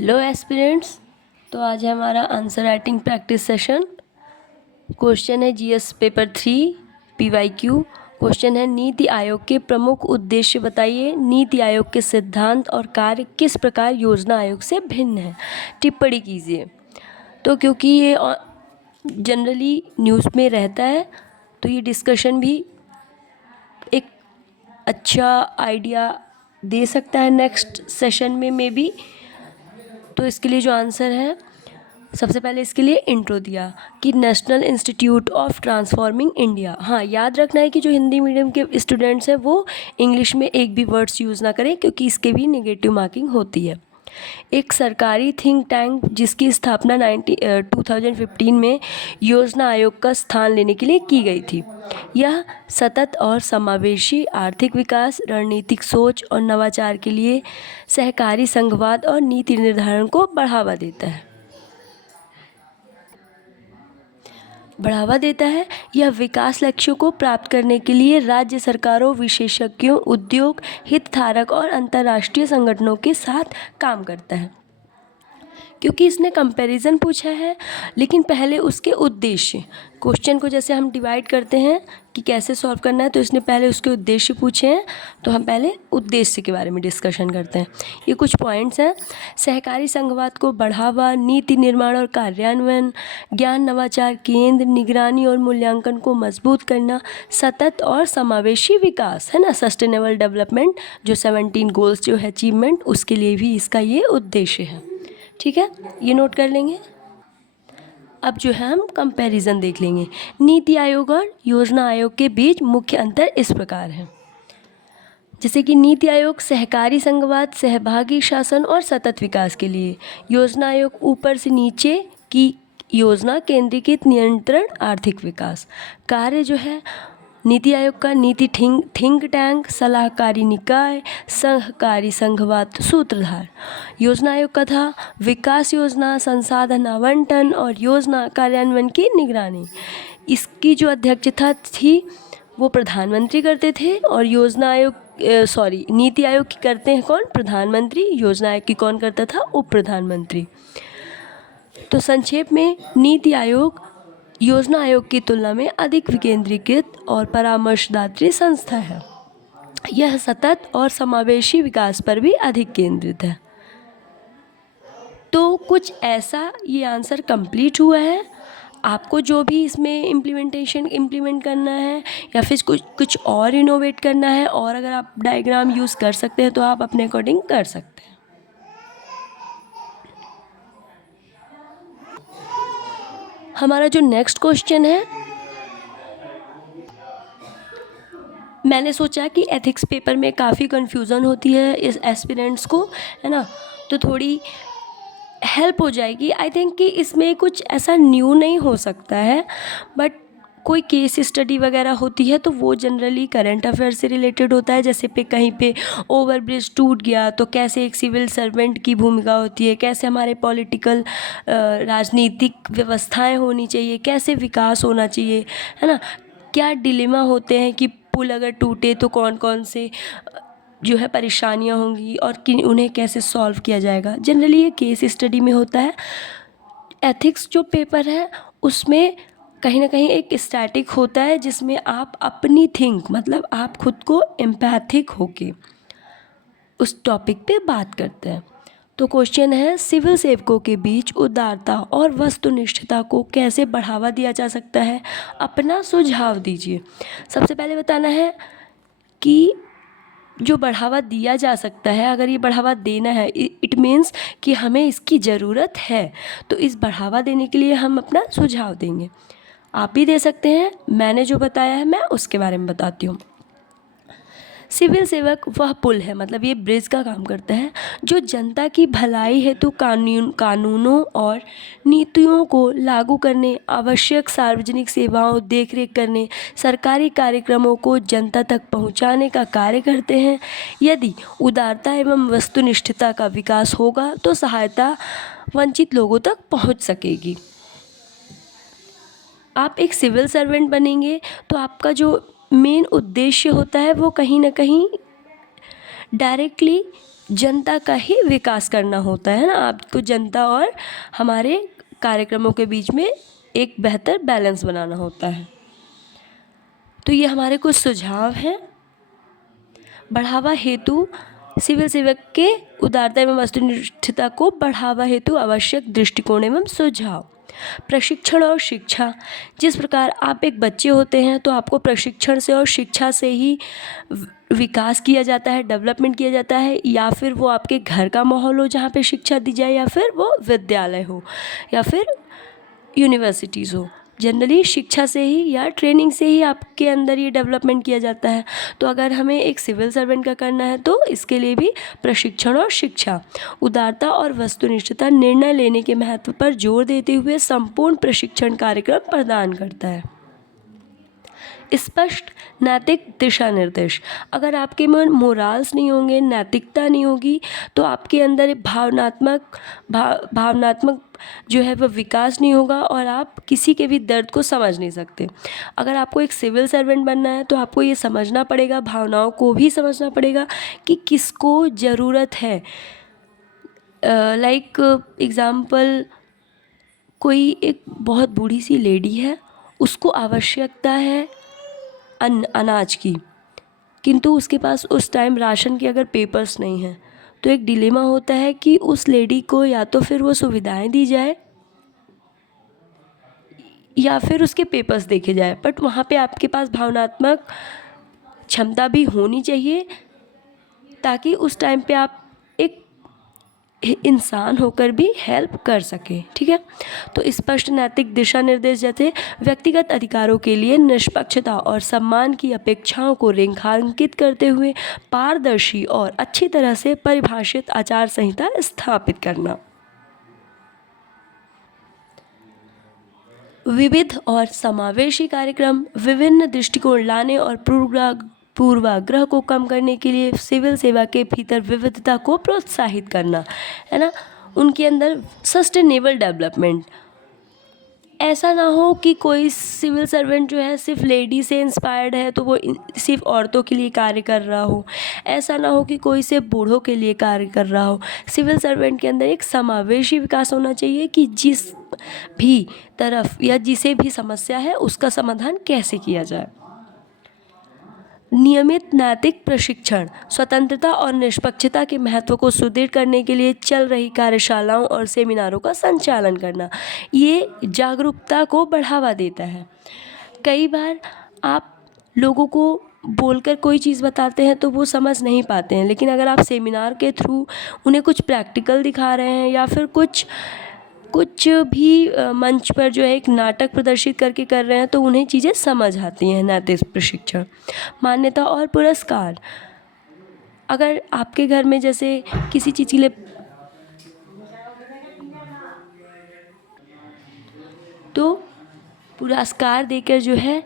Hello aspirants. तो आज है हमारा answer writing practice session. Question है जीएस पेपर 3 पीवाईक्यू। क्वेश्चन है नीति आयोग के प्रमुख उद्देश्य बताइए। नीति आयोग के सिद्धांत और कार्य किस प्रकार योजना आयोग से भिन्न है, टिप्पणी कीजिए। तो क्योंकि ये जनरली न्यूज़ में रहता है तो ये डिस्कशन भी एक अच्छा आइडिया दे सकता है नेक्स्ट सेशन में मे बी। तो इसके लिए जो आंसर है, सबसे पहले इसके लिए इंट्रो दिया कि national institute of transforming India. हाँ, याद रखना है कि जो हिंदी मीडियम के स्टूडेंट्स हैं वो इंग्लिश में एक भी वर्ड्स यूज़ ना करें, क्योंकि इसके भी नेगेटिव मार्किंग होती है। एक सरकारी थिंक टैंक जिसकी स्थापना 2015 में योजना आयोग का स्थान लेने के लिए की गई थी। यह सतत और समावेशी आर्थिक विकास, रणनीतिक सोच और नवाचार के लिए सहकारी संघवाद और नीति निर्धारण को बढ़ावा देता है। यह विकास लक्ष्यों को प्राप्त करने के लिए राज्य सरकारों, विशेषज्ञों, उद्योग, हितधारक और अंतर्राष्ट्रीय संगठनों के साथ काम करता है। क्योंकि इसने कंपैरिजन पूछा है, लेकिन पहले उसके उद्देश्य, क्वेश्चन को जैसे हम डिवाइड करते हैं कि कैसे सॉल्व करना है, तो इसने पहले उसके उद्देश्य पूछे हैं। तो हम पहले उद्देश्य के बारे में डिस्कशन करते हैं। ये कुछ पॉइंट्स हैं। सहकारी संघवाद को बढ़ावा, नीति निर्माण और कार्यान्वयन, ज्ञान नवाचार केंद्र, निगरानी और मूल्यांकन को मजबूत करना, सतत और समावेशी विकास है ना, सस्टेनेबल डेवलपमेंट, जो 17 गोल्स जो है अचीवमेंट, उसके लिए भी इसका ये उद्देश्य है। ठीक है, ये नोट कर लेंगे। अब जो है हम कंपैरिजन देख लेंगे। नीति आयोग और योजना आयोग के बीच मुख्य अंतर इस प्रकार है। जैसे कि नीति आयोग सहकारी संघवाद, सहभागी शासन और सतत विकास के लिए, योजना आयोग ऊपर से नीचे की योजना, केंद्रीकृत नियंत्रण, आर्थिक विकास। कार्य जो है नीति आयोग का नीति थिंक टैंक, सलाहकारी निकाय, सहकारी संघवाद सूत्रधार। योजना आयोग का था विकास योजना, संसाधन आवंटन और योजना कार्यान्वयन की निगरानी। इसकी जो अध्यक्षता थी वो प्रधानमंत्री करते थे, और योजना आयोग नीति आयोग की करते हैं कौन? प्रधानमंत्री। योजना आयोग की कौन करता था? उप प्रधानमंत्री। तो संक्षेप में नीति आयोग योजना आयोग की तुलना में अधिक विकेंद्रीकृत और परामर्शदात्री संस्था है। यह सतत और समावेशी विकास पर भी अधिक केंद्रित है। तो कुछ ऐसा ये आंसर कंप्लीट हुआ है। आपको जो भी इसमें इम्प्लीमेंट करना है या फिर कुछ और इनोवेट करना है, और अगर आप डायग्राम यूज़ कर सकते हैं तो आप अपने अकॉर्डिंग कर सकते हैं। हमारा जो नेक्स्ट क्वेश्चन है, मैंने सोचा कि एथिक्स पेपर में काफ़ी कन्फ्यूज़न होती है इस एस्पिरेंट्स को, है ना, तो थोड़ी हेल्प हो जाएगी। आई थिंक कि इसमें कुछ ऐसा न्यू नहीं हो सकता है, बट कोई केस स्टडी वगैरह होती है तो वो जनरली करंट अफेयर से रिलेटेड होता है। जैसे कहीं पे ओवरब्रिज टूट गया तो कैसे एक सिविल सर्वेंट की भूमिका होती है, कैसे हमारे पॉलिटिकल राजनीतिक व्यवस्थाएं होनी चाहिए, कैसे विकास होना चाहिए, है ना, क्या डिलेमा होते हैं कि पुल अगर टूटे तो कौन कौन से जो है परेशानियां होंगी और कि उन्हें कैसे सॉल्व किया जाएगा। जनरली ये केस स्टडी में होता है। एथिक्स जो पेपर है उसमें कहीं ना कहीं एक स्टैटिक होता है, जिसमें आप अपनी मतलब आप खुद को एम्पैथिक होके उस टॉपिक पे बात करते हैं। तो क्वेश्चन है सिविल सेवकों के बीच उदारता और वस्तुनिष्ठता को कैसे बढ़ावा दिया जा सकता है, अपना सुझाव दीजिए। सबसे पहले बताना है कि जो बढ़ावा दिया जा सकता है, अगर ये बढ़ावा देना है, इट मीन्स कि हमें इसकी ज़रूरत है, तो इस बढ़ावा देने के लिए हम अपना सुझाव देंगे। आप भी दे सकते हैं। मैंने जो बताया है मैं उसके बारे में बताती हूँ। सिविल सेवक वह पुल है, मतलब ये ब्रिज का काम करता है, जो जनता की भलाई हेतु कानूनों और नीतियों को लागू करने, आवश्यक सार्वजनिक सेवाओं देखरेख करने, सरकारी कार्यक्रमों को जनता तक पहुंचाने का कार्य करते हैं। यदि उदारता एवं वस्तुनिष्ठता का विकास होगा तो सहायता वंचित लोगों तक पहुंच सकेगी। आप एक सिविल सर्वेंट बनेंगे तो आपका जो मेन उद्देश्य होता है वो कहीं ना कहीं डायरेक्टली जनता का ही विकास करना होता है ना। आपको जनता और हमारे कार्यक्रमों के बीच में एक बेहतर बैलेंस बनाना होता है। तो ये हमारे कुछ सुझाव हैं। बढ़ावा हेतु सिविल सेवक के उदारता एवं वस्तुनिष्ठता को बढ़ावा हेतु आवश्यक दृष्टिकोण एवं सुझाव। प्रशिक्षण और शिक्षा। जिस प्रकार आप एक बच्चे होते हैं तो आपको प्रशिक्षण से और शिक्षा से ही विकास किया जाता है, डेवलपमेंट किया जाता है, या फिर वो आपके घर का माहौल हो जहाँ पे शिक्षा दी जाए, या फिर वो विद्यालय हो, या फिर यूनिवर्सिटीज़ हो। जनरली शिक्षा से ही या ट्रेनिंग से ही आपके अंदर ये डेवलपमेंट किया जाता है। तो अगर हमें एक सिविल सर्वेंट का करना है तो इसके लिए भी प्रशिक्षण और शिक्षा। उदारता और वस्तुनिष्ठता निर्णय लेने के महत्व पर जोर देते हुए संपूर्ण प्रशिक्षण कार्यक्रम प्रदान करता है। स्पष्ट नैतिक दिशा निर्देश। अगर आपके में मोराल्स नहीं होंगे, नैतिकता नहीं होगी, तो आपके अंदर भावनात्मक जो है वह विकास नहीं होगा और आप किसी के भी दर्द को समझ नहीं सकते। अगर आपको एक सिविल सर्वेंट बनना है तो आपको ये समझना पड़ेगा, भावनाओं को भी समझना पड़ेगा कि किसको ज़रूरत है। लाइक एग्ज़ाम्पल, कोई एक बहुत बूढ़ी सी लेडी है, उसको आवश्यकता है अनाज की, किंतु उसके पास उस टाइम राशन के अगर पेपर्स नहीं हैं, तो एक डिलेमा होता है कि उस लेडी को या तो फिर वो सुविधाएं दी जाए या फिर उसके पेपर्स देखे जाए। बट वहाँ पे आपके पास भावनात्मक क्षमता भी होनी चाहिए ताकि उस टाइम पे आप एक इंसान होकर भी हेल्प कर सके। ठीक है, तो स्पष्ट नैतिक दिशा निर्देश जैसे व्यक्तिगत अधिकारों के लिए निष्पक्षता और सम्मान की अपेक्षाओं को रेखांकित करते हुए पारदर्शी और अच्छी तरह से परिभाषित आचार संहिता स्थापित करना। विविध और समावेशी कार्यक्रम विभिन्न दृष्टिकोण लाने और पूर्वाग्रह को कम करने के लिए सिविल सेवा के भीतर विविधता को प्रोत्साहित करना, है ना। उनके अंदर सस्टेनेबल डेवलपमेंट। ऐसा ना हो कि कोई सिविल सर्वेंट जो है सिर्फ लेडी से इंस्पायर्ड है तो वो सिर्फ औरतों के लिए कार्य कर रहा हो। ऐसा ना हो कि कोई सिर्फ बूढ़ों के लिए कार्य कर रहा हो। सिविल सर्वेंट के अंदर एक समावेशी विकास होना चाहिए कि जिस भी तरफ या जिसे भी समस्या है उसका समाधान कैसे किया जाए। नियमित नैतिक प्रशिक्षण। स्वतंत्रता और निष्पक्षता के महत्व को सुदृढ़ करने के लिए चल रही कार्यशालाओं और सेमिनारों का संचालन करना, ये जागरूकता को बढ़ावा देता है। कई बार आप लोगों को बोलकर कोई चीज़ बताते हैं तो वो समझ नहीं पाते हैं, लेकिन अगर आप सेमिनार के थ्रू उन्हें कुछ प्रैक्टिकल दिखा रहे हैं या फिर कुछ भी मंच पर जो है एक नाटक प्रदर्शित करके कर रहे हैं तो उन्हें चीज़ें समझ आती हैं। नैतिक प्रशिक्षण। मान्यता और पुरस्कार। अगर आपके घर में जैसे किसी चीज़ के लिए तो पुरस्कार देकर जो है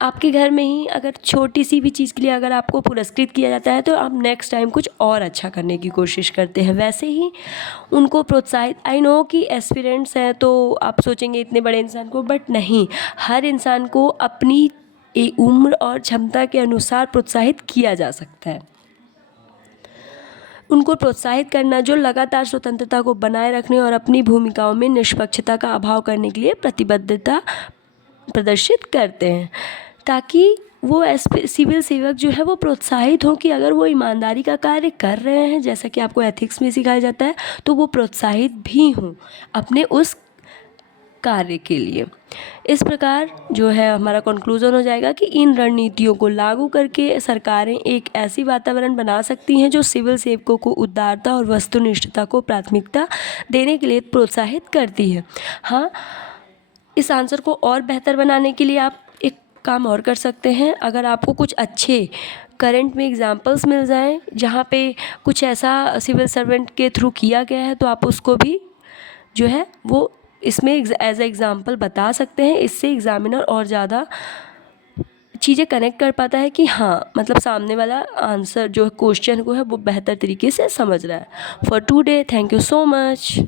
आपके घर में ही अगर छोटी सी भी चीज़ के लिए अगर आपको पुरस्कृत किया जाता है तो आप नेक्स्ट टाइम कुछ और अच्छा करने की कोशिश करते हैं। वैसे ही उनको प्रोत्साहित, आई नो कि एस्पिरेंट्स हैं तो आप सोचेंगे इतने बड़े इंसान को, बट नहीं, हर इंसान को अपनी उम्र और क्षमता के अनुसार प्रोत्साहित किया जा सकता है। उनको प्रोत्साहित करना जो लगातार स्वतंत्रता को बनाए रखने और अपनी भूमिकाओं में निष्पक्षता का अभाव करने के लिए प्रतिबद्धता प्रदर्शित करते हैं, ताकि वो सिविल सेवक जो है वो प्रोत्साहित हो कि अगर वो ईमानदारी का कार्य कर रहे हैं, जैसा कि आपको एथिक्स में सिखाया जाता है, तो वो प्रोत्साहित भी हों अपने उस कार्य के लिए। इस प्रकार जो है हमारा कंक्लूज़न हो जाएगा कि इन रणनीतियों को लागू करके सरकारें एक ऐसी वातावरण बना सकती हैं जो सिविल सेवकों को उदारता और वस्तुनिष्ठता को प्राथमिकता देने के लिए प्रोत्साहित करती है। हाँ, इस आंसर को और बेहतर बनाने के लिए आप एक काम और कर सकते हैं। अगर आपको कुछ अच्छे करंट में एग्जांपल्स मिल जाएं जहाँ पे कुछ ऐसा सिविल सर्वेंट के थ्रू किया गया है तो आप उसको भी जो है वो इसमें एज एग्ज़ाम्पल बता सकते हैं। इससे एग्ज़ामिनर और ज़्यादा चीज़ें कनेक्ट कर पाता है कि हाँ, मतलब सामने वाला आंसर जो क्वेश्चन को है वो बेहतर तरीके से समझ रहा है। For today, thank you so much.